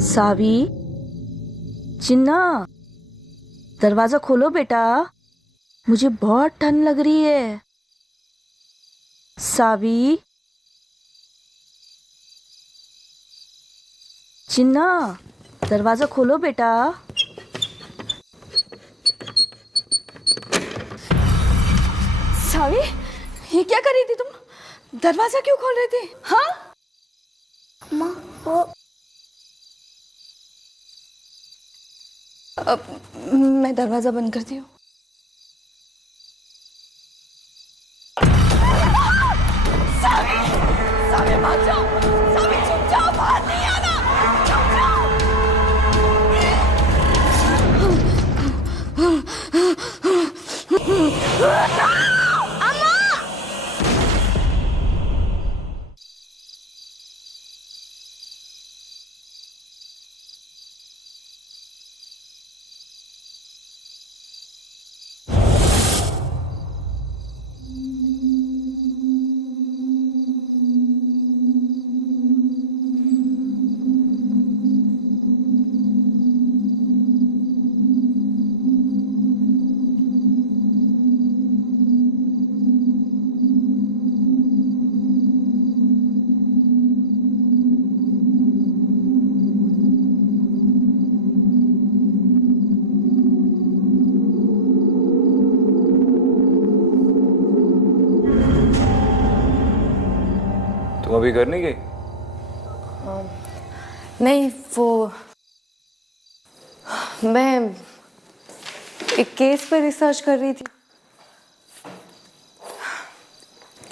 सावी, चिन्ना, दरवाजा खोलो बेटा, मुझे बहुत ठंड लग रही है। सावी, चिन्ना, दरवाजा खोलो बेटा। सावी, ये क्या कर रही थी तुम? दरवाजा क्यों खोल रही थी? हाँ माँ, वो मैं दरवाजा बंद करती हूँ। सावी, सावी भाग जाओ, सावी छुप जाओ, बाहर नहीं आना, छुप जाओ। तुम अभी घर नहीं गई? नहीं, वो मैं एक केस पे रिसर्च कर रही थी।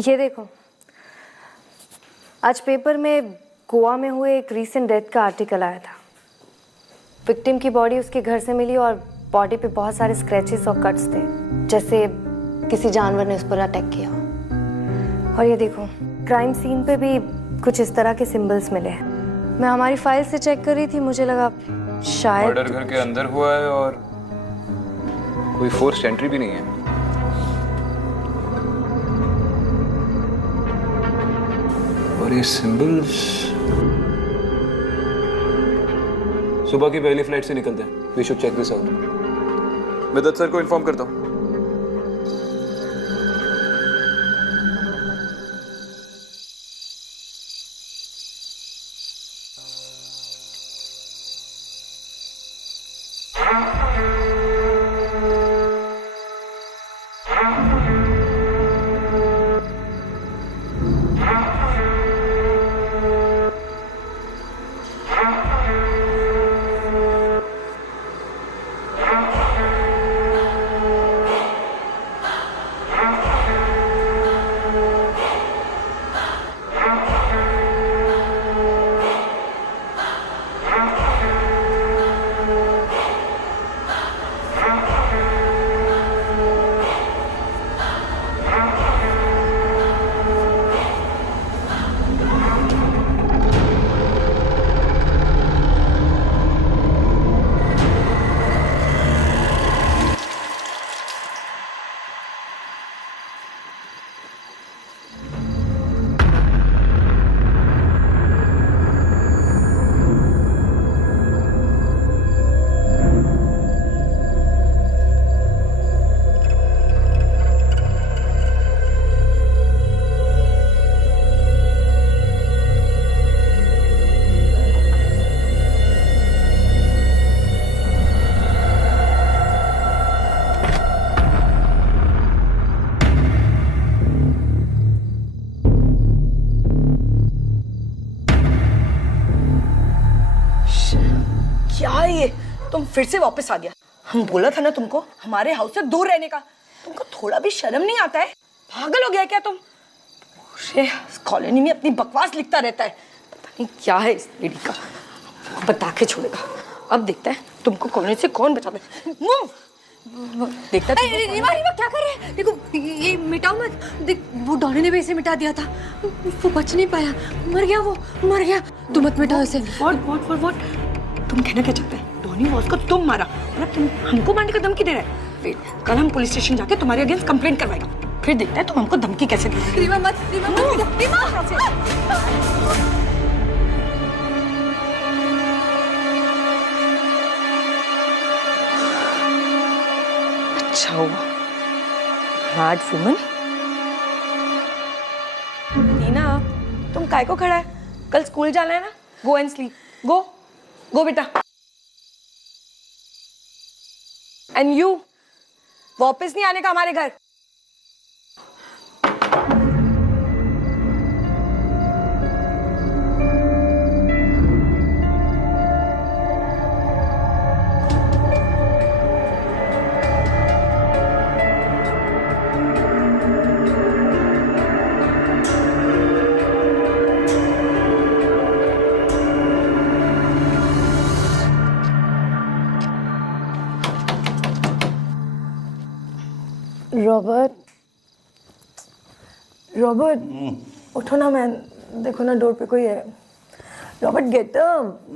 ये देखो, आज पेपर में गोवा में हुए एक रीसेंट डेथ का आर्टिकल आया था। विक्टिम की बॉडी उसके घर से मिली और बॉडी पे बहुत सारे स्क्रैचेस और कट्स थे, जैसे किसी जानवर ने उस पर अटैक किया। और ये देखो, क्राइम सीन पे भी कुछ इस तरह के सिंबल्स मिले हैं। मैं हमारी फाइल से चेक कर रही थी, मुझे लगा शायद मर्डर घर के अंदर हुआ है और कोई फोर्स्ड एंट्री भी नहीं है। और ये सिंबल्स सुबह की पहली फ्लाइट से निकलते हैं। We should check this out. मैं दत्त सर को इन्फॉर्म करता हूँ। तुम फिर से वापस आ गया। हम बोला था ना तुमको हमारे हाउस से दूर रहने का। तुमको थोड़ा भी शर्म नहीं आता है? पागल हो गया क्या तुम? पूरे कॉलोनी में अपनी बकवास लिखता रहता है। पता नहीं क्या है इस लेडी का, बता के छोड़ेगा। अब देखता है तुमको कॉलोनी से कौन बचाता है। देखता है। रीमा, रीमा क्या कर रहे हैं? देखो, ये मिटाओ मत। देख, वो डॉनी ने भी इसे मिटा दिया था, वो बच नहीं पाया, मर गया, वो मर गया। तुम मत मिटाओ इसे। व्हाट तुम कहना क्या चाहते हैं? धोनी बॉस को तुम मारा और अब तुम हमको मारने का धमकी दे रहे हैं। वेट, कल हम पुलिस स्टेशन जाके तुम्हारे अगेंस्ट कंप्लेंट करवाएगा, फिर देखते हैं तुम हमको धमकी कैसे देते हो। रीमा मत, रीमा मत, रीमा। अच्छा हुआ। Mad woman. टीना, तुम काय को खड़ा है? कल स्कूल जाना है ना? Go and sleep. गो गो बेटा। एंड यू वापस नहीं आने का हमारे घर। रॉबर्ट, उठो ना मैन, देखो ना डोर पे कोई है। Robert get up.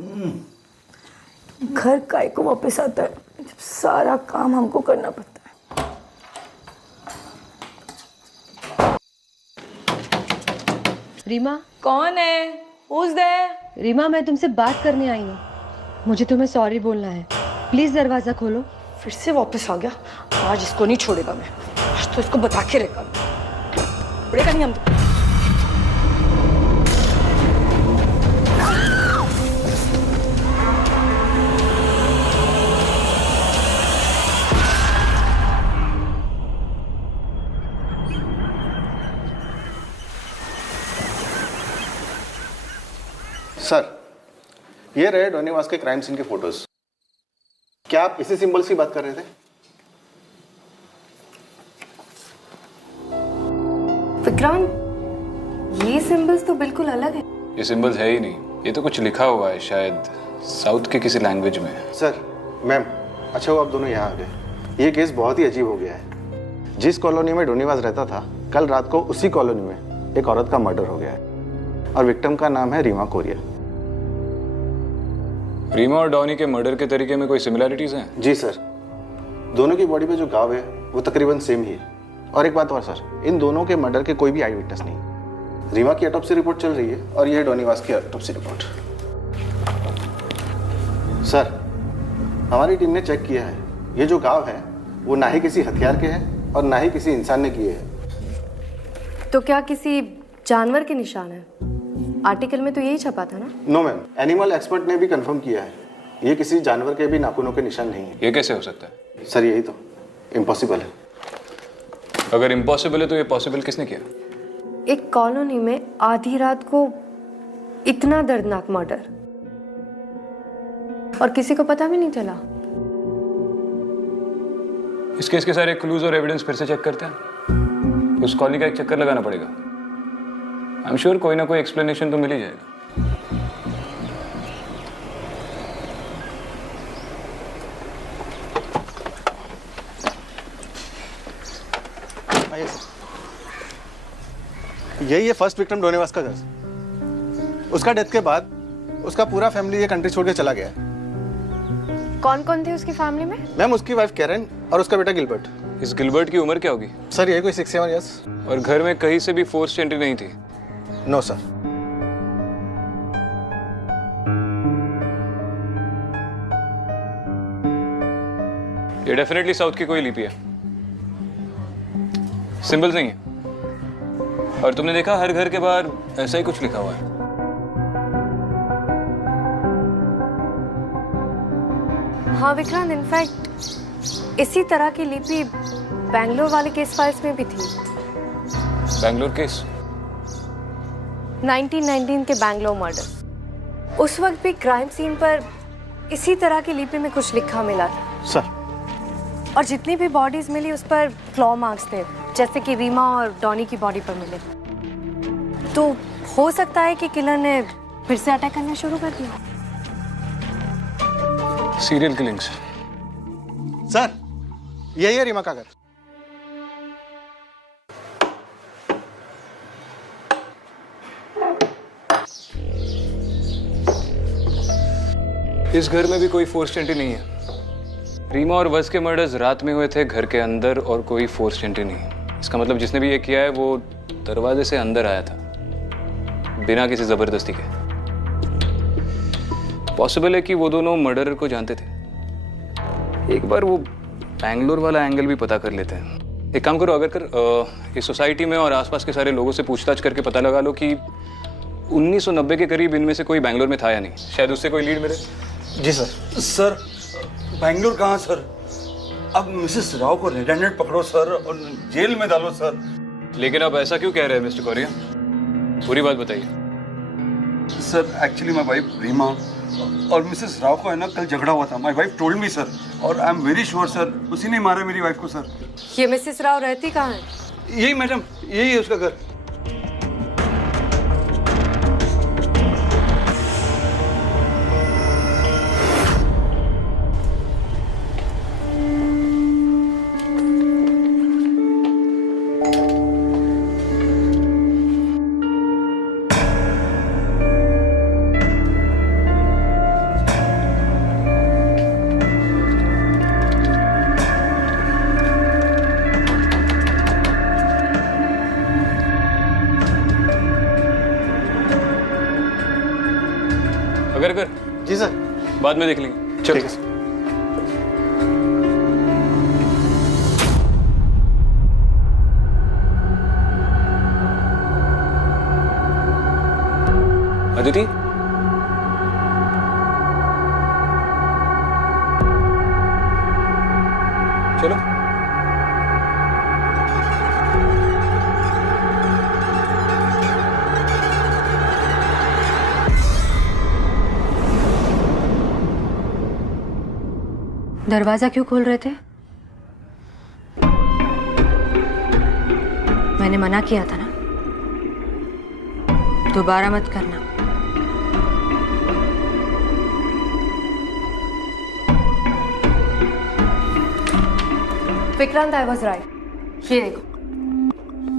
घर काय को वापस आता है जब सारा काम हमको करना पड़ता है। रीमा, कौन है? Who's there? रीमा मैं तुमसे बात करने आई हूँ। मुझे तुम्हें सॉरी बोलना है। प्लीज दरवाजा खोलो। फिर से वापस आ गया। आज इसको नहीं छोड़ेगा मैं। आज तो इसको बता के रहेगा। छोड़ेगा नहीं हम तो। सर, ये रहे डोनीवास के क्राइम सीन के फोटोज। क्या आप इसी सिंबल्स की बात कर रहे थे? विक्रांत, ये सिंबल्स तो बिल्कुल अलग है। ये सिंबल्स है ही नहीं, ये तो कुछ लिखा हुआ है, शायद साउथ के किसी लैंग्वेज में। सर, मैम, अच्छा वो आप दोनों यहाँ आ गए। ये केस बहुत ही अजीब हो गया है। जिस कॉलोनी में डोनीवास रहता था, कल रात को उसी कॉलोनी में एक औरत का मर्डर हो गया है और विक्टिम का नाम है रीमा कोरिया। रीमा और डॉनी के मर्डर के तरीके में कोई सिमिलैरिटीज हैं? जी सर, दोनों की बॉडी पे जो घाव है वो तकरीबन सेम ही है। और एक बात और सर, इन दोनों के मर्डर के कोई भी आई विटनेस नहीं। रीमा की ऑटोप्सी रिपोर्ट चल रही है और यह है डोनीवास की ऑटोप्सी रिपोर्ट। सर, हमारी टीम ने चेक किया है, ये जो घाव है वो ना ही किसी हथियार के हैं और ना ही किसी इंसान ने किए हैं। तो क्या किसी जानवर के निशान है? आर्टिकल में तो यही छपा था ना? नो मैम, एनिमल एक्सपर्ट ने भी कंफर्म किया है, ये किसी जानवर के भी नाखूनों के निशान नहीं है। ये कैसे हो सकता है? सर, यही तो इम्पॉसिबल है। अगर इम्पॉसिबल है तो ये पॉसिबल किसने किया? एक कॉलोनी में आधी रात को इतना दर्दनाक मर्डर और किसी को पता भी नहीं चला। इस केस के सारे क्लूज और एविडेंस फिर से चेक करते हैं। उस कॉलोनी का एक चक्कर लगाना पड़ेगा। आई एम श्योर कोई ना कोई एक्सप्लेनेशन तो मिल ही जाएगा। आइए सर। यही है फर्स्ट विक्टिम डोनीवास का घर। उसका डेथ के बाद उसका पूरा फैमिली ये कंट्री छोड़ के चला गया है। कौन कौन थे उसकी फैमिली में? मैम, उसकी वाइफ कैरन और उसका बेटा गिलबर्ट। इस गिलबर्ट की उम्र क्या होगी? सर, यही कोई 6-7 इयर्स। और घर में कहीं से भी फोर्स एंट्री नहीं थी? No sir. ये डेफिनेटली साउथ की कोई लिपि है, सिंबल्स नहीं है। और तुमने देखा हर घर के बाहर ऐसा ही कुछ लिखा हुआ है। हाँ विक्रांत, इनफैक्ट इसी तरह की लिपि बैंगलोर वाले केस फाइल्स में भी थी। बैंगलोर केस? 1919 के बैंगलोर मर्डर। उस वक्त भी क्राइम सीन पर इसी तरह की लिपि में कुछ लिखा मिला था। सर, और जितनी भी बॉडीज मिली उस पर क्लॉ मार्क्स थे, जैसे कि रीमा और डॉनी की बॉडी पर मिले। तो हो सकता है कि किलर ने फिर से अटैक करना शुरू कर दिया। Serial killings. सर, यही है रीमा का घर। इस घर में भी कोई फोर्स एंट्री नहीं है। रीमा और वस के मर्डर्स रात में हुए थे घर के अंदर और कोई फोर्स एंट्री नहीं। इसका मतलब जिसने भी ये किया है वो दरवाजे से अंदर आया था बिना किसी जबरदस्ती के। पॉसिबल है कि वो दोनों मर्डरर को जानते थे। एक बार वो बैंगलोर वाला एंगल भी पता कर लेते हैं। एक काम करो, अगर इस सोसाइटी में और आसपास के सारे लोगों से पूछताछ करके पता लगा लो कि 1990 के करीब इनमें से कोई बैंगलोर में था या नहीं। शायद उससे कोई लीड मिले। जी सर। सर बैंगलोर कहाँ सर? अब मिसेस राव को रेड हैंडेड पकड़ो सर और जेल में डालो सर। लेकिन आप ऐसा क्यों कह रहे हैं मिस्टर कोरिया? पूरी बात बताइए। Sir actually my wife Reema और मिसेस राव को है ना कल झगड़ा हुआ था। My wife told me sir, और I am very sure sir उसी ने मारा मेरी वाइफ को सर। ये मिसेस राव रहती कहाँ है? यही मैडम, यही है उसका घर। अगर जी सर। बाद में देख लेंगे। चलो। ठीक है सर। अदिति, चलो। दरवाजा क्यों खोल रहे थे? मैंने मना किया था ना, दोबारा मत करना। Vikrant, I was right. ये देखो,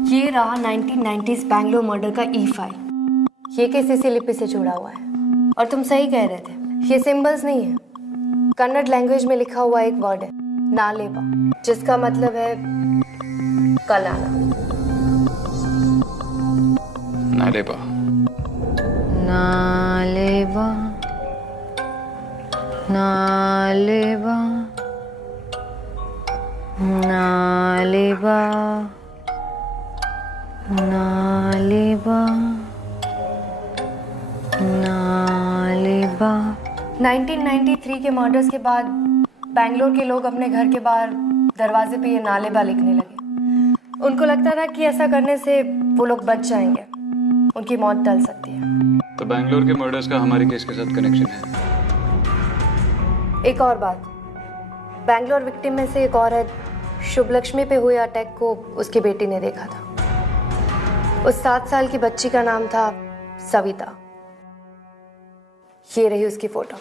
ये रहा 1990s बैंगलोर मर्डर का ई फाइल। ये किसी लिपि से जुड़ा हुआ है। और तुम सही कह रहे थे, ये सिंबल्स नहीं है, कन्नड़ लैंग्वेज में लिखा हुआ एक वर्ड है, नालेबा, जिसका मतलब है कल आना। नालेबा। नालेबा, नालेबा, नालेबा, नालेबा, नालेबा। 1993 के मर्डर्स के बाद बैंगलोर के लोग अपने घर के बाहर दरवाजे पे ये नालेबा लिखने लगे। उनको लगता था कि ऐसा करने से वो लोग बच जाएंगे, उनकी मौत टल सकती है। तो बैंगलोर के मर्डर्स का हमारे केस के साथ कनेक्शन है। एक और बात, बैंगलोर विक्टिम में से एक औरत शुभलक्ष्मी पे हुए अटैक को उसकी बेटी ने देखा था। उस 7 साल की बच्ची का नाम था सविता। ये रही उसकी फोटो।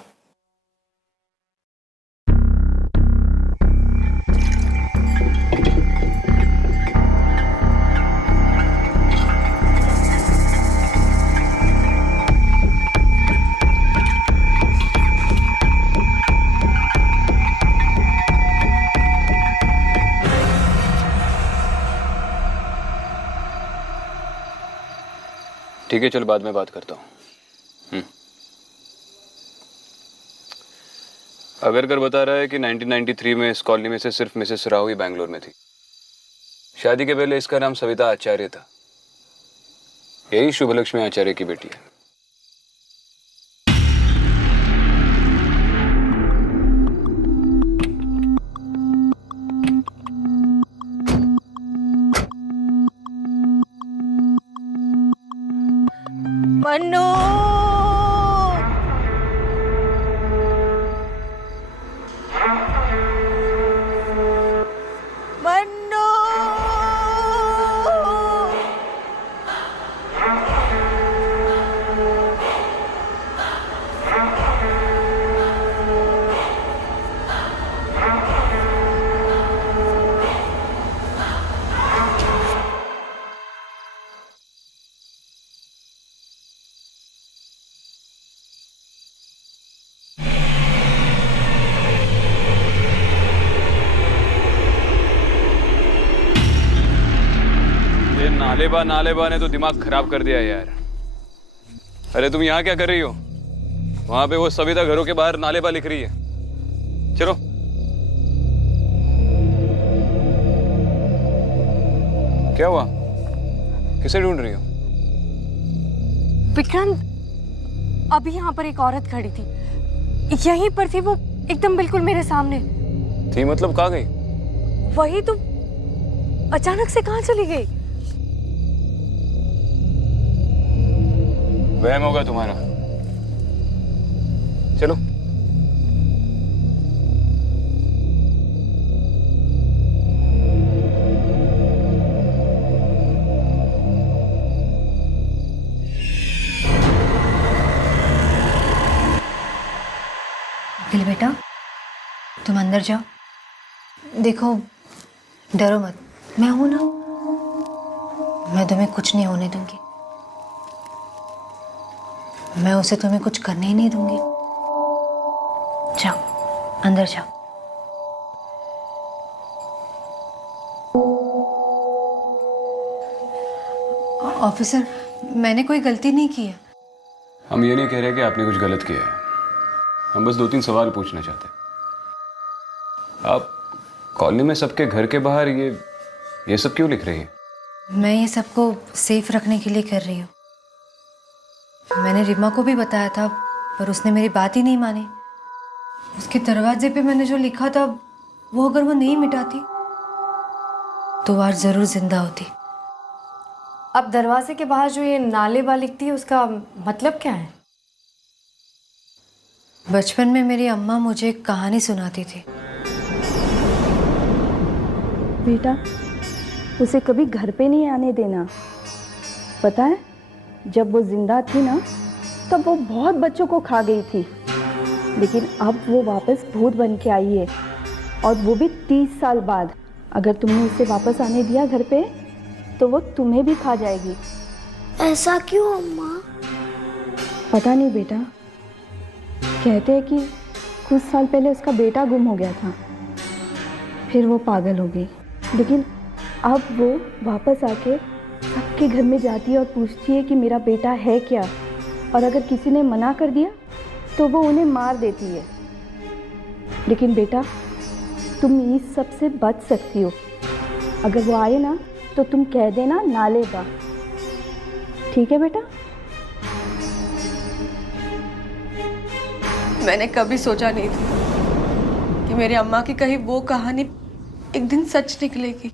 ठीक है, चलो बाद में बात करता हूँ। अगरकर बता रहा है कि 1993 में इस कॉलोनी में से सिर्फ मिसेस राव ही बैंगलोर में थी। शादी के पहले इसका नाम सविता आचार्य था। यही शुभलक्ष्मी आचार्य की बेटी है। मन्नू, मन्नू, नालेबा नालेबा ने तो दिमाग खराब कर दिया यार। अरे तुम यहाँ क्या कर रही हो? वहां पे वो सविता घरों के बाहर नालेबा लिख रही है। चलो। क्या हुआ? किसे ढूंढ रही हो? विक्रांत, अभी यहाँ पर एक औरत खड़ी थी, यहीं पर थी वो, एकदम बिल्कुल मेरे सामने थी मतलब कहाँ गई? वही तो, अचानक से कहाँ चली गई? वहम होगा तुम्हारा। चलो। दिल बेटा, तुम अंदर जाओ। देखो, डरो मत, मैं हूं ना, मैं तुम्हें कुछ नहीं होने दूंगी। मैं उसे तुम्हें कुछ करने ही नहीं दूंगी। जाओ, अंदर जाओ। ऑफिसर, मैंने कोई गलती नहीं की है। हम ये नहीं कह रहे कि आपने कुछ गलत किया है, हम बस 2-3 सवाल पूछना चाहते हैं। आप कॉलोनी में सबके घर के बाहर ये सब क्यों लिख रही है? मैं ये सबको सेफ रखने के लिए कर रही हूँ। मैंने रीमा को भी बताया था, पर उसने मेरी बात ही नहीं मानी। उसके दरवाजे पे मैंने जो लिखा था, वो अगर वो नहीं मिटाती तो आज जरूर जिंदा होती। अब दरवाजे के बाहर जो ये नाले लिखती है, उसका मतलब क्या है? बचपन में मेरी अम्मा मुझे एक कहानी सुनाती थी। बेटा, उसे कभी घर पे नहीं आने देना। पता है, जब वो जिंदा थी ना, तब वो बहुत बच्चों को खा गई थी, लेकिन अब वो वापस भूत बन के आई है, और वो भी 30 साल बाद। अगर तुमने उसे वापस आने दिया घर पे, तो वो तुम्हें भी खा जाएगी। ऐसा क्यों अम्मा? पता नहीं बेटा, कहते हैं कि कुछ साल पहले उसका बेटा गुम हो गया था, फिर वो पागल हो गई, लेकिन अब वो वापस आके सबके घर में जाती है और पूछती है कि मेरा बेटा है क्या, और अगर किसी ने मना कर दिया तो वो उन्हें मार देती है। लेकिन बेटा, तुम इस सब से बच सकती हो। अगर वो आए ना, तो तुम कह देना ना लेगा, ठीक है बेटा? मैंने कभी सोचा नहीं था कि मेरी अम्मा की कही वो कहानी एक दिन सच निकलेगी,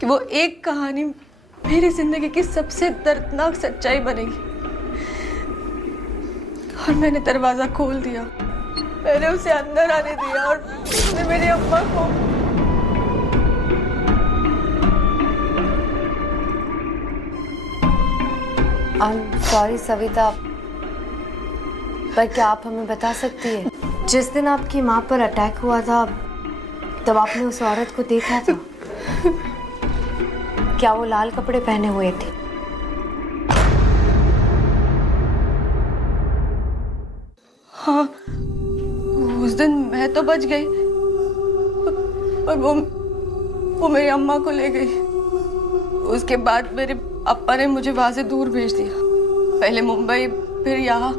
कि वो एक कहानी मेरी जिंदगी की सबसे दर्दनाक सच्चाई बनेगी। और मैंने दरवाजा खोल दिया, मैंने उसे अंदर आने दिया, और उसने मेरी अम्मा को। सॉरी सविता, पर क्या आप हमें बता सकती है, जिस दिन आपकी माँ पर अटैक हुआ था, तब आपने उस औरत को देखा था? क्या वो लाल कपड़े पहने हुए थी? हाँ, उस दिन मैं तो बच गई, पर वो मेरी अम्मा को ले गई। उसके बाद मेरे अप्पा ने मुझे वहां से दूर भेज दिया, पहले मुंबई, फिर यहाँ।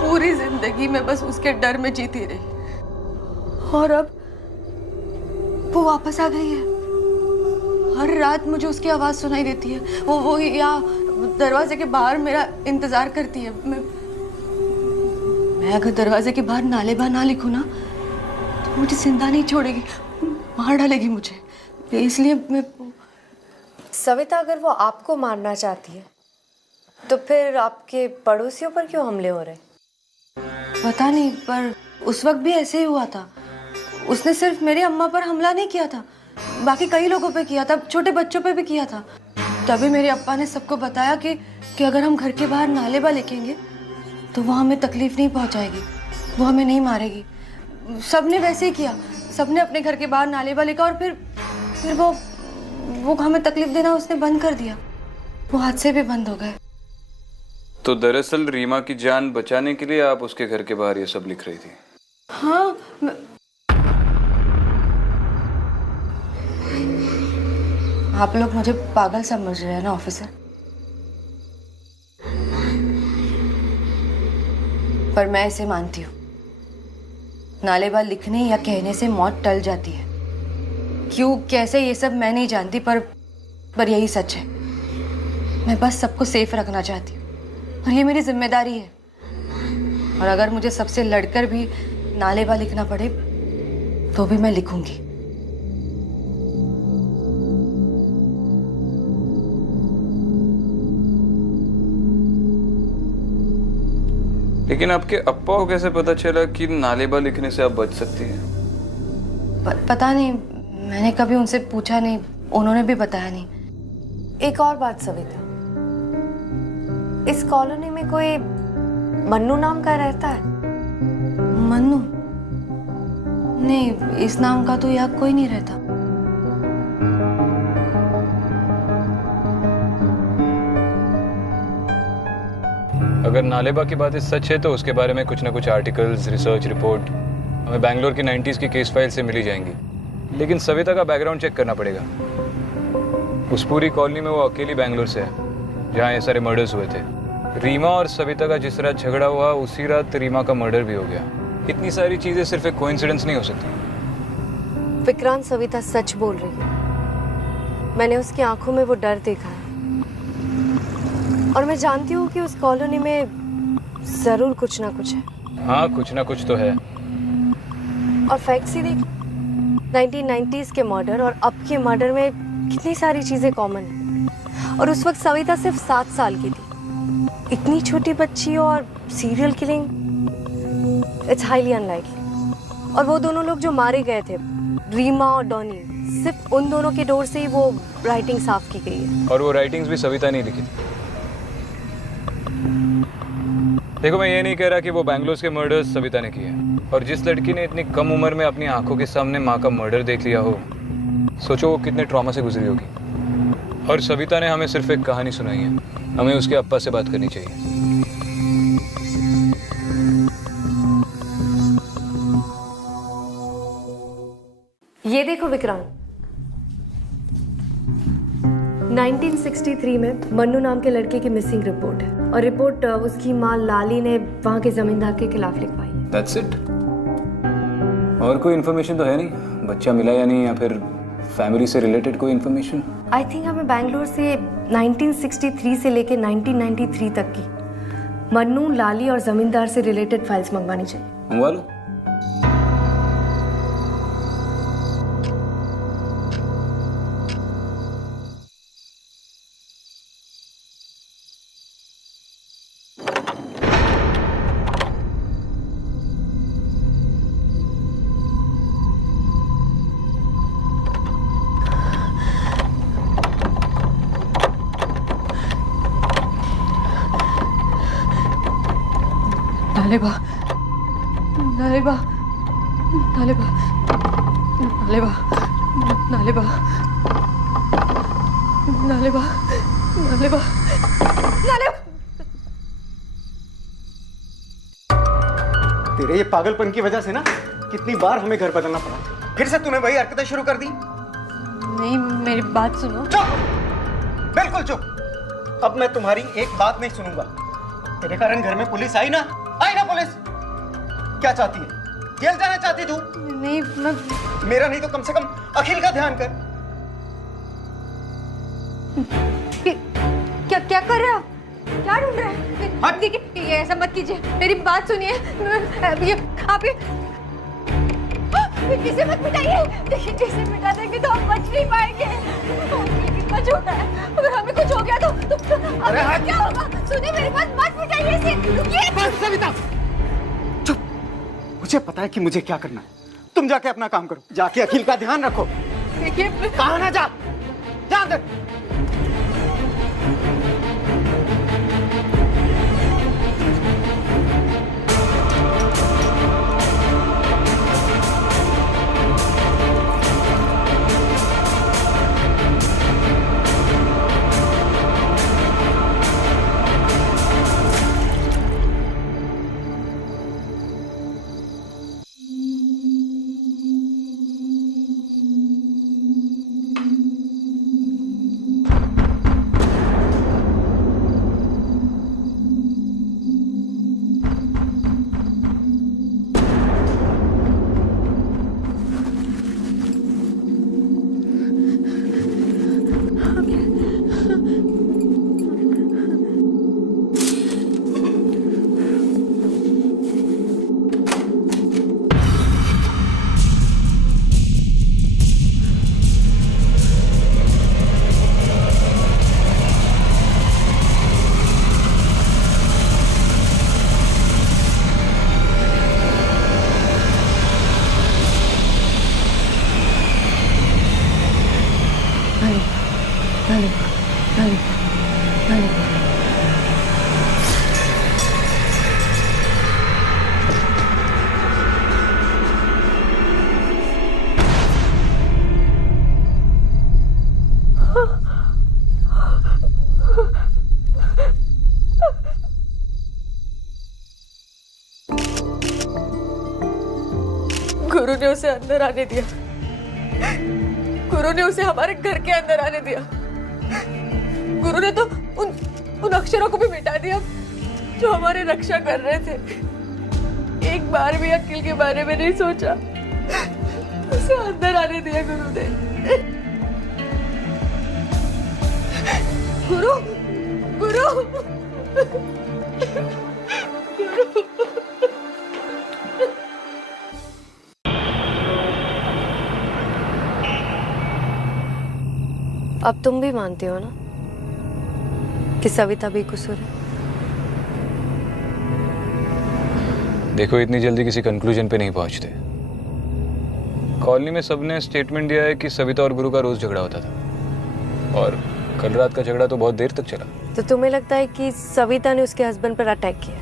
पूरी जिंदगी में बस उसके डर में जीती रही, और अब वो वापस आ गई है। हर रात मुझे उसकी आवाज सुनाई देती है। वो यहाँ दरवाजे के बाहर मेरा इंतजार करती है। मैं अगर दरवाजे के बाहर नालेबा ना लिखूं ना, तो मुझे जिंदा नहीं छोड़ेगी, मार डालेगी मुझे। इसलिए मैं। सविता, अगर वो आपको मारना चाहती है, तो फिर आपके पड़ोसियों पर क्यों हमले हो रहे? पता नहीं, पर उस वक्त भी ऐसे ही हुआ था। उसने सिर्फ मेरी अम्मा पर हमला नहीं किया था, बाकी कई लोगों पे किया था, छोटे बच्चों पे भी किया था। तभी मेरे अप्पा ने सबको बताया कि अगर हम घर के बाहर नालेबा लिखेंगे तो वो हमें तकलीफ नहीं पहुंचाएगी, वो हमें नहीं मारेगी। सबने वैसे ही किया, सबने अपने घर के बाहर नालेबा लिखा, और फिर वो हमें तकलीफ देना उसने बंद कर दिया। वो हादसे भी बंद हो गए। तो दरअसल रीमा की जान बचाने के लिए आप उसके घर के बाहर ये सब लिख रही थी? हाँ, आप लोग मुझे पागल समझ रहे हैं ना ऑफिसर, पर मैं इसे मानती हूँ। नालेबा लिखने या कहने से मौत टल जाती है। क्यों, कैसे, ये सब मैं नहीं जानती, पर पर यही सच है। मैं बस सबको सेफ रखना चाहती हूँ और ये मेरी जिम्मेदारी है। और अगर मुझे सबसे लड़कर भी नालेबा लिखना पड़े तो भी मैं लिखूंगी। लेकिन आपके अप्पा को कैसे पता चला कि नालेबा लिखने से आप बच सकती हैं? पता नहीं, मैंने कभी उनसे पूछा नहीं, उन्होंने भी बताया नहीं। एक और बात सविता, इस कॉलोनी में कोई मन्नू नाम का रहता है? मन्नू? नहीं, इस नाम का तो यहाँ कोई नहीं रहता। अगर नालेबा की बात सच है तो उसके बारे में कुछ ना कुछ आर्टिकल्स, रिसर्च रिपोर्ट हमें बैंगलोर की 90s की केस फाइल से मिली जाएंगी। लेकिन सविता का बैकग्राउंड चेक करना पड़ेगा। उस पूरी कॉलोनी में वो अकेली बैंगलोर से है जहाँ ये सारे मर्डर्स हुए थे। रीमा और सविता का जिस रात झगड़ा हुआ उसी रात रीमा का मर्डर भी हो गया। इतनी सारी चीजें सिर्फ एक कोइंसिडेंस नहीं हो सकती। विक्रांत, सविता सच बोल रही है। मैंने उसकी आंखों में वो डर देखा है और मैं जानती हूँ कि उस कॉलोनी में जरूर कुछ ना कुछ है। हाँ, कुछ ना कुछ तो है। और फैक्ट्स ही देख, 1990s के मर्डर और अब के मर्डर में कितनी सारी चीजें कॉमन है। और उस वक्त सविता सिर्फ 7 साल की थी। इतनी छोटी बच्ची और serial killing, it's highly unlikely. और वो दोनों लोग जो मारे गए थे, रीमा और डॉनी, सिर्फ उन दोनों के डोर से ही वो राइटिंग साफ की गई है। और वो राइटिंग्स भी सविता ने लिखी थी। देखो, मैं ये नहीं कह रहा कि वो बैंगलोर के मर्डर्स सविता ने किए। और जिस लड़की ने इतनी कम उम्र में अपनी आंखों के सामने माँ का मर्डर देख लिया हो, सोचो वो कितने ट्रॉमा से गुजरी होगी। और सविता ने हमें सिर्फ एक कहानी सुनाई है। हमें उसके अप्पा से बात करनी चाहिए। ये देखो विक्रांत, 1963 में मन्नू नाम के लड़के की मिसिंग रिपोर्ट है और रिपोर्ट उसकी माँ लाली ने वहाँ के जमींदार के खिलाफ लिखवाई है। That's it? और कोई इन्फॉर्मेशन तो है नहीं? बच्चा मिला या नहीं, या फिर फैमिली से रिलेटेड कोई इन्फॉर्मेशन? आई थिंक हमें बैंगलोर से 1963 से लेके 1993 तक की मन्नू, लाली और जमींदार से रिलेटेड फाइल्स मंगवानी चाहिए। मंगवा लो। नालेबा, नालेबा, नालेबा, नालेबा, नालेबा, नालेबा, नालेबा, नालेबा। तेरे ये पागलपन की वजह से ना कितनी बार हमें घर बदलना पड़ा। फिर से तूने वही हरकतें शुरू कर दी। नहीं, मेरी बात सुनो। चुप, बिल्कुल चुप। अब मैं तुम्हारी एक बात नहीं सुनूंगा। तेरे कारण घर में पुलिस आई ना पुलिस। क्या चाहती है? जेल जाना चाहती तू? नहीं, मैं मेरा नहीं तो कम से कम अखिल का ध्यान कर। क्या क्या कर रहे हो? क्या ढूंढ रहे हैं? देखिए, ये ऐसा मत कीजिए, मेरी बात सुनिए। आप इसे मत मिटाइए। देखिए, इसे मिटा देंगे तो हम बच नहीं पाएंगे। कितना छोटा है, अगर हमें कुछ हो गया तो अरे क्या होगा? सुनिए मेरी बात, मत मिटाइए इसे। रुकिए। बस सविता, चुप। मुझे पता है कि मुझे क्या करना है। तुम जाके अपना काम करो। जाके अखिल का ध्यान रखो। देखिए, कहाँ ना जा अंदर। गुरु ने उसे अंदर आने दिया। गुरु ने उसे हमारे घर के अंदर आने दिया। गुरु ने तो उन अक्षरों को भी मिटा दिया जो हमारी रक्षा कर रहे थे। एक बार भी अखिल के बारे में नहीं सोचा। उसे अंदर आने दिया गुरु ने। गुरु गुरु अब तुम भी मानते हो ना कि सविता बेकसूर है? देखो, इतनी जल्दी किसी कंक्लूजन पे नहीं पहुंचते। कॉलोनी में सबने स्टेटमेंट दिया है कि सविता और गुरु का रोज झगड़ा होता था, और कल रात का झगड़ा तो बहुत देर तक चला। तो तुम्हें लगता है कि सविता ने उसके हस्बैंड पर अटैक किया?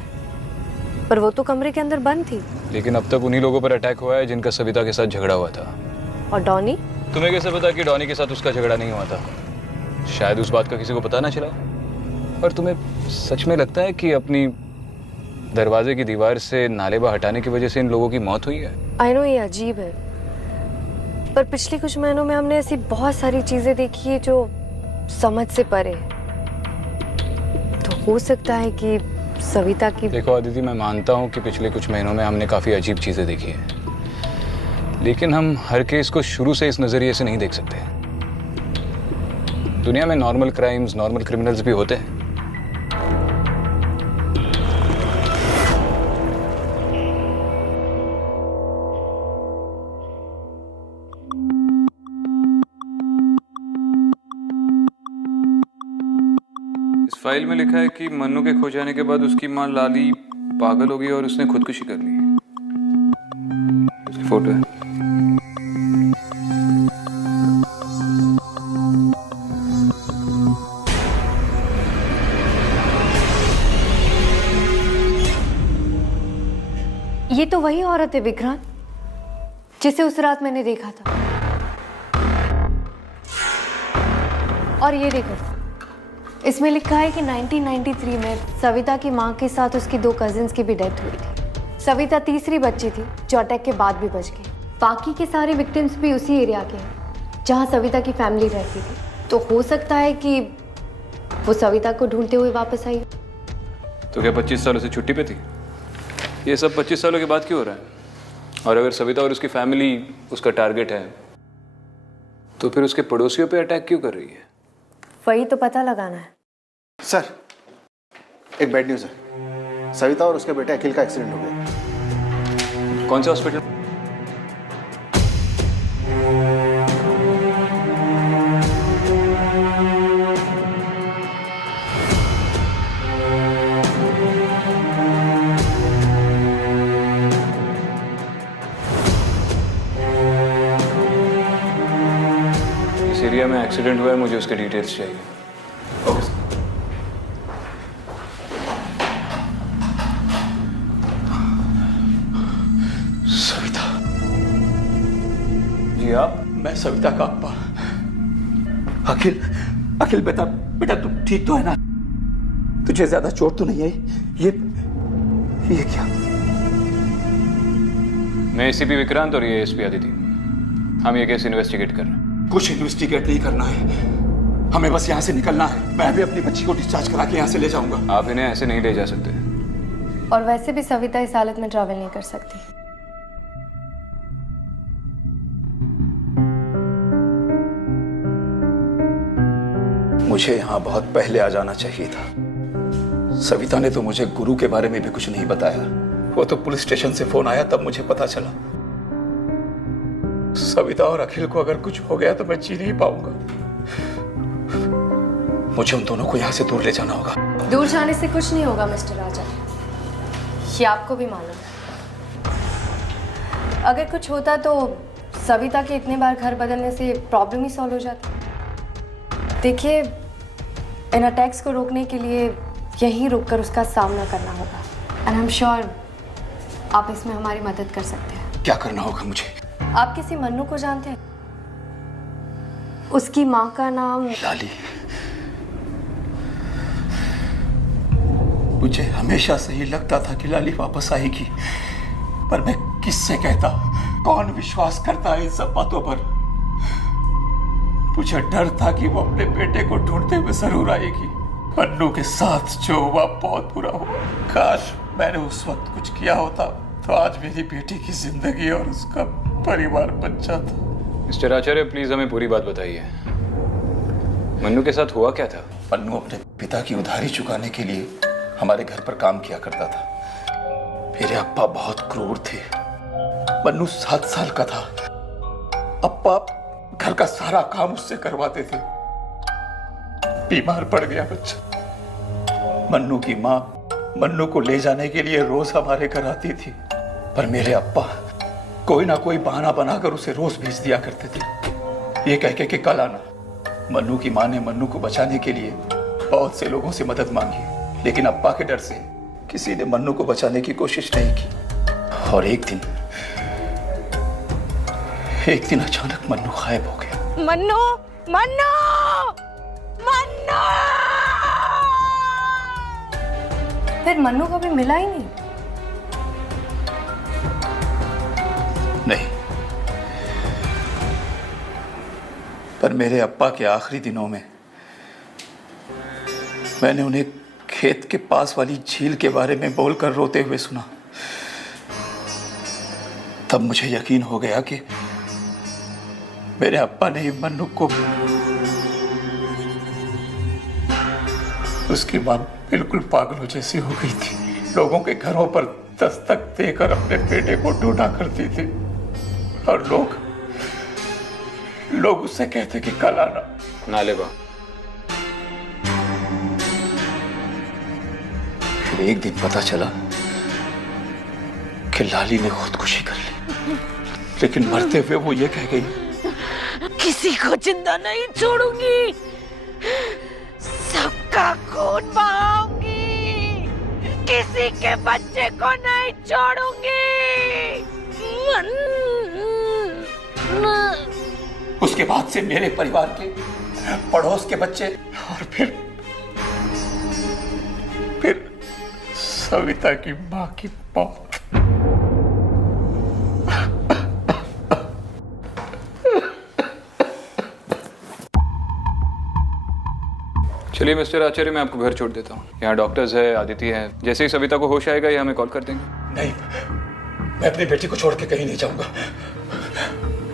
पर वो तो कमरे के अंदर बंद थी। लेकिन अब तक उन्हीं लोगों पर अटैक हुआ है जिनका सविता के साथ झगड़ा हुआ था। और डॉनी? तुम्हें कैसे पता कि डॉनी के साथ उसका झगड़ा नहीं हुआ था? शायद उस बात का किसी को पता ना चला। और तुम्हें सच में लगता है कि अपनी दरवाजे की दीवार से नालेबा हटाने की वजह से इन लोगों की मौत हुई है? आई नो ये अजीब है, पर पिछले कुछ महीनों में हमने ऐसी बहुत सारी चीजें देखी है जो समझ से परे है। तो हो सकता है कि सविता की... देखो अदिति, मैं मानता हूँ कि पिछले कुछ महीनों में हमने काफी अजीब चीजें देखी हैं, लेकिन हम हर केस को शुरू से इस नजरिए से नहीं देख सकते। दुनिया में नॉर्मल क्राइम्स, नॉर्मल क्रिमिनल्स भी होते हैं। इस फाइल में लिखा है कि मन्नू के खो जाने के बाद उसकी मां लाली पागल हो गई और उसने खुदकुशी कर ली। उसकी फोटो है। ये तो वही औरत है विक्रांत, जिसे उस रात मैंने देखा था। और ये देखो, इसमें लिखा है कि 1993 में सविता की मां के साथ उसकी 2 कजिन्स की भी डेथ हुई थी। सविता तीसरी बच्ची थी जो अटैक के बाद भी बच गई। बाकी के सारे विक्टिम्स भी उसी एरिया के हैं जहां सविता की फैमिली रहती थी। तो हो सकता है कि वो सविता को ढूंढते हुए वापस आई। तो क्या 25 सालों से छुट्टी पे थी? ये सब 25 सालों के बाद क्यों हो रहा है? और अगर सविता और उसकी फैमिली उसका टारगेट है, तो फिर उसके पड़ोसियों पे अटैक क्यों कर रही है? वही तो पता लगाना है। सर, एक बैड न्यूज़ है। सविता और उसके बेटे अखिल का एक्सीडेंट हो गया। कौन से हॉस्पिटल? इस एरिया में एक्सीडेंट हुआ है, मुझे उसके डिटेल्स चाहिए। Okay sir. सविता। जी आप? मैं सविता का अप्पा। अखिल, अखिल बेटा, बेटा तू ठीक तो है ना? तुझे ज्यादा चोट तो नहीं है? ये क्या? मैं एसीपी विक्रांत और ये एसपी अदिति। हम ये केस इन्वेस्टिगेट कर रहे हैं। कुछ इन्वेस्टिगेट नहीं करना है, हमें बस यहाँ से निकलना है। मैं भी अपनी बच्ची को डिस्चार्ज करा के यहाँ से ले जाऊंगा। आप इन्हें ऐसे नहीं ले जा सकते। और वैसे भी सविता इस हालत में ट्रैवल नहीं कर सकती। मुझे यहाँ बहुत पहले आ जाना चाहिए था। सविता ने तो मुझे गुरु के बारे में भी कुछ नहीं बताया। वो तो पुलिस स्टेशन से फोन आया तब मुझे पता चला। सविता और अखिल को अगर कुछ हो गया तो मैं जी नहीं पाऊंगा। मुझे उन दोनों को यहाँ से दूर ले जाना होगा। दूर जाने से कुछ नहीं होगा मिस्टर राजा, ये आपको भी मालूम है। अगर कुछ होता तो सविता के इतने बार घर बदलने से प्रॉब्लम ही सॉल्व हो जाती। देखिए, इन अटैक्स को रोकने के लिए यहीं रुककर उसका सामना करना होगा। एंड आई एम श्योर आप इसमें हमारी मदद कर सकते हैं। क्या करना होगा मुझे? आप किसी मन्नू को जानते हैं? उसकी माँ का नाम लाली। मुझे हमेशा से ही लगता था कि लाली वापस आएगी, पर मैं किससे कहता, कौन विश्वास करता है इन सब बातों पर? मुझे डर था कि वो अपने बेटे को ढूंढते हुए जरूर आएगी। मन्नू के साथ जो हुआ बहुत बुरा हुआ। काश मैंने उस वक्त कुछ किया होता तो आज मेरी बेटी की जिंदगी और उसका परिवार बच जाता। मिस्टर आचार्य, प्लीज हमें पूरी बात बताइए। मन्नू के साथ हुआ क्या था? मन्नू अपने पिता की उधारी चुकाने के लिए हमारे घर पर काम किया करता था। मेरे अप्पा बहुत क्रूर थे। मन्नू 7 साल का था। अप्पा घर का सारा काम उससे करवाते थे। बीमार पड़ गया बच्चा। मन्नू की माँ मन्नू को ले जाने के लिए रोज हमारे घर आती थी, पर मेरे अप्पा कोई ना कोई बहाना बनाकर उसे रोज भेज दिया करते थे, ये कह के कि कल आना। मन्नू की माँ ने मन्नू को बचाने के लिए बहुत से लोगों से मदद मांगी, लेकिन अप्पा के डर से किसी ने मन्नू को बचाने की कोशिश नहीं की। और एक दिन अचानक मन्नू गायब हो गया। मन्नू, मन्नू, मन्नू! फिर मन्नू कभी मिला ही नहीं? नहीं, पर मेरे अप्पा के आखिरी दिनों में मैंने उन्हें खेत के पास वाली झील के बारे में बोलकर रोते हुए सुना। तब मुझे यकीन हो गया कि मेरे अप्पा ने मन्नू को, उसकी मां बिल्कुल पागलों जैसी हो गई थी। लोगों के घरों पर दस्तक देकर अपने बेटे को ढूंढा करती थी और लोग उससे कहते कि कल आना। नालेबा। फिर एक दिन पता चला कि लाली ने खुदकुशी कर ली, लेकिन मरते हुए वो ये कह गई, किसी को जिंदा नहीं छोड़ूंगी, सबका खून बहाऊंगी, किसी के बच्चे को नहीं छोड़ूंगी। उसके बाद से मेरे परिवार के, पड़ोस के बच्चे और फिर सविता की मां की मौत। चलिए मिस्टर आचार्य, मैं आपको घर छोड़ देता हूँ। यहाँ डॉक्टर्स है, आदिति है। जैसे ही सविता को होश आएगा ये हमें कॉल कर देंगे। नहीं, मैं अपनी बेटी को छोड़ के कहीं नहीं जाऊंगा।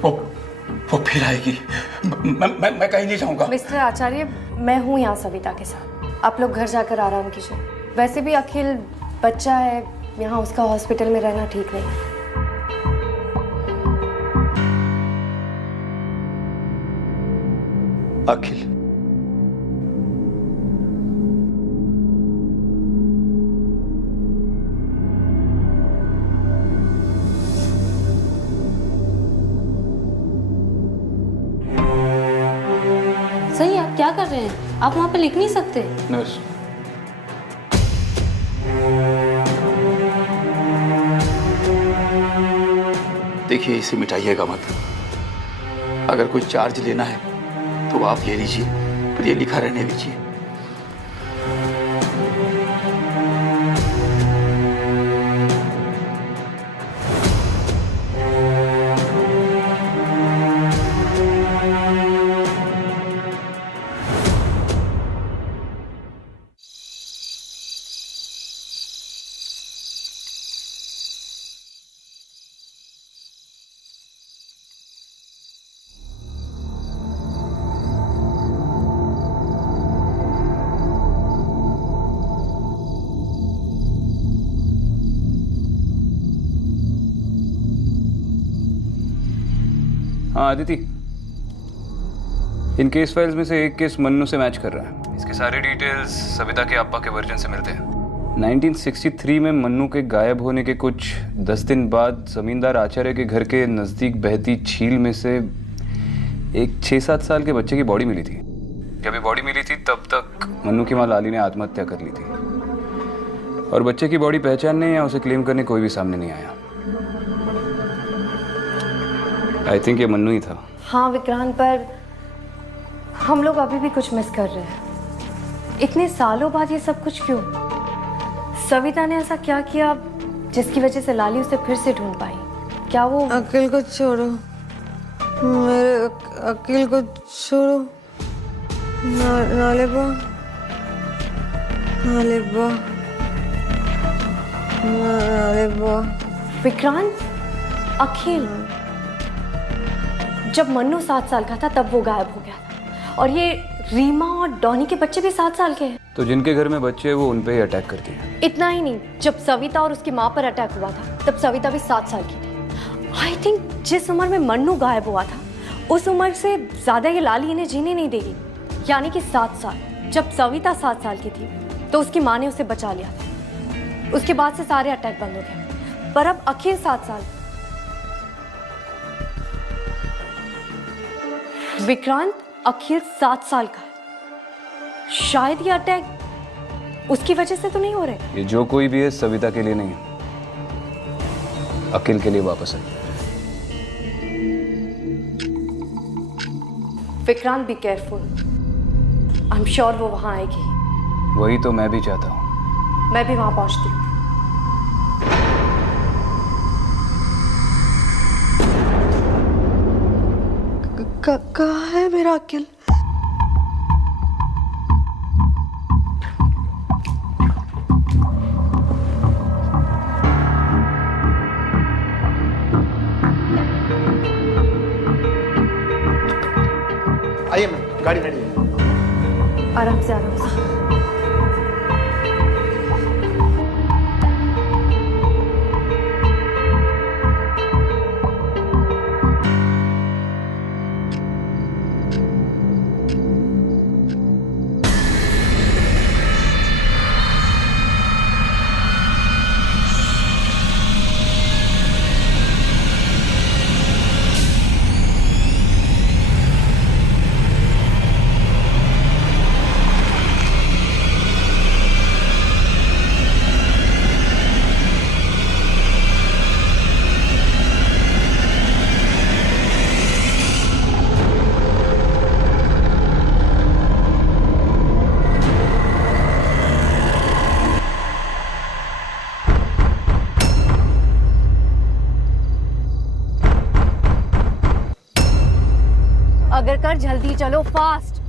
वो फिर आएगी। मैं कहीं नहीं जाऊंगा। मिस्टर आचार्य, मैं हूँ यहाँ सविता के साथ। आप लोग घर जाकर आराम कीजिए। वैसे भी अखिल बच्चा है, यहाँ उसका हॉस्पिटल में रहना ठीक नहीं है। अखिल, सही, आप क्या कर रहे हैं? आप वहाँ पे लिख नहीं सकते? नर्स, देखिए इसे मिटाइएगा मत। अगर कोई चार्ज लेना है तो आप ले लीजिए, पर ये लिखा रहने दीजिए। हाँ आदिति, इन केस फाइल्स में से एक केस मन्नू से मैच कर रहा है। इसके सारे डिटेल्स सविता के अप्पा के वर्जन से मिलते हैं। 1963 में मन्नू के गायब होने के कुछ 10 दिन बाद जमींदार आचार्य के घर के नज़दीक बहती झील में से एक 6-7 साल के बच्चे की बॉडी मिली थी। जब ये बॉडी मिली थी तब तक मन्नू की माँ लाली ने आत्महत्या कर ली थी और बच्चे की बॉडी पहचानने या उसे क्लेम करने कोई भी सामने नहीं आया। आई थिंक ये मन्नू ही था। हाँ विक्रांत, पर हम लोग अभी भी कुछ मिस कर रहे हैं। इतने सालों बाद ये सब कुछ क्यों? सविता ने ऐसा क्या किया जिसकी वजह से लाली उसे फिर से ढूंढ पाई? क्या वो अकील को छोड़ो, मेरे अकील को छोड़ो। नालेबा नालेबा नालेबा। विक्रांत, अखिल, जब मन्नू 7 साल का था तब वो गायब हो गया था, और ये रीमा और डॉनी के बच्चे भी 7 साल के हैं। तो जिनके घर में बच्चे हैं वो उन पे ही अटैक करती है। इतना ही नहीं, जब सविता और उसकी माँ पर अटैक हुआ था तब सविता भी 7 साल की थी। आई थिंक जिस उम्र में मन्नू गायब हुआ था उस उम्र से ज्यादा ये लाली इन्हें जीने नहीं देगी, यानी कि 7 साल। जब सविता 7 साल की थी तो उसकी माँ ने उसे बचा लिया था, उसके बाद से सारे अटैक बंद हो गए। पर अब अखिल 7 साल, विक्रांत अखिल 7 साल का है, शायद ये अटैक उसकी वजह से तो नहीं हो रहे। ये जो कोई भी है सविता के लिए नहीं है, अखिल के लिए वापस आए। Vikrant be careful, I am sure वो वहां आएगी। वही तो मैं भी चाहता हूँ। मैं भी वहां पहुंचती हूँ। कहाँ है मेरा अकिल? आइए मैम, गाड़ी रेडी है। आराम से आराम से। अगर कर जल्दी चलो, फास्ट।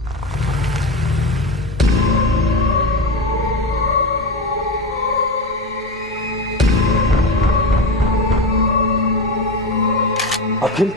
अखिल,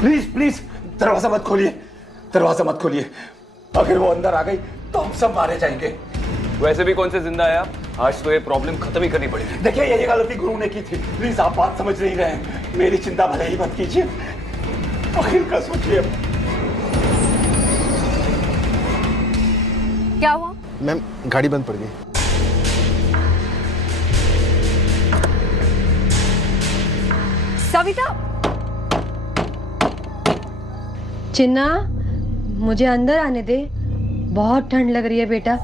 प्लीज प्लीज दरवाजा मत खोलिए, दरवाजा मत खोलिए। अगर वो अंदर आ गई तो हम सब मारे जाएंगे। वैसे भी कौन से जिंदा है आप? आज तो ये प्रॉब्लम खत्म ही करनी पड़ेगी। देखिए यही गलती गुरु ने की थी, प्लीज आप बात समझ नहीं रहे हैं। मेरी चिंता भले ही मत कीजिए, अखिल का सोचिए। क्या हुआ? मैम गाड़ी बंद पड़ गई। सविता, चिन्ना, मुझे अंदर आने दे, बहुत ठंड लग रही है बेटा।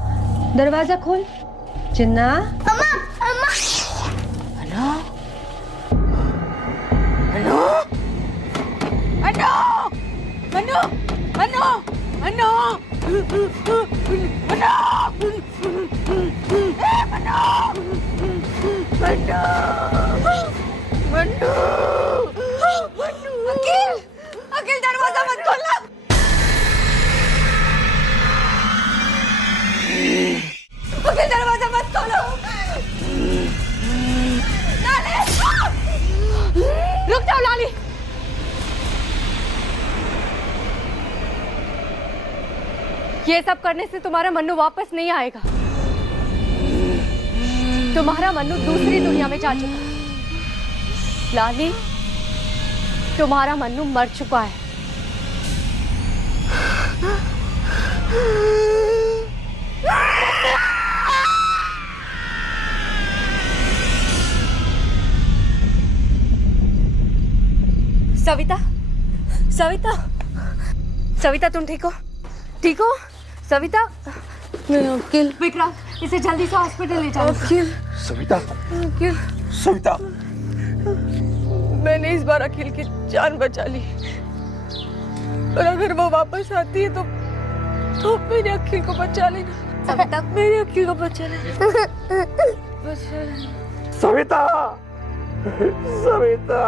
दरवाजा खोल। चिन्ना। अम्मा, अम्मा। हेलो हेलो, अनु, अनु, अनु, अनु, अखिल, अखिल दरवाजा मत खोलना। अखिल दरवाजा मत खोलो। लाली, रुक जाओ लाली। ये सब करने से तुम्हारा मन्नू वापस नहीं आएगा। तुम्हारा मन्नू दूसरी दुनिया में जा चुका है। लाली, तुम्हारा मन्नू मर चुका है। सविता, सविता। सविता तुम ठीक हो? ठीक हो सविता? नहीं अंकिल, विक्रांत इसे जल्दी से हॉस्पिटल ले जाओ। अंकिल, सविता, अंकिल, सविता, मैंने इस बार अखिल की जान बचा ली, और अगर वो वापस आती है तो मेरे अखिल को बचा लेना। सविता, मेरे अखिल को बचा लेना, बचा लेना। सविता, सविता।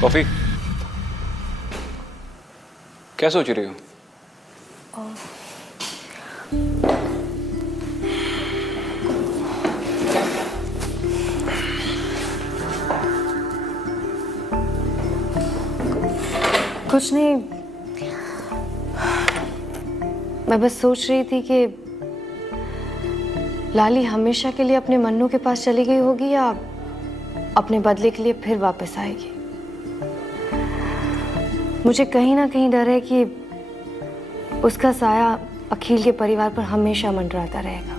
कॉफी? क्या सोच रही हो? कुछ नहीं, मैं बस सोच रही थी कि लाली हमेशा के लिए अपने मन्नू के पास चली गई होगी या अपने बदले के लिए फिर वापस आएगी। मुझे कहीं ना कहीं डर है कि उसका साया अखिल के परिवार पर हमेशा मंडराता रहेगा।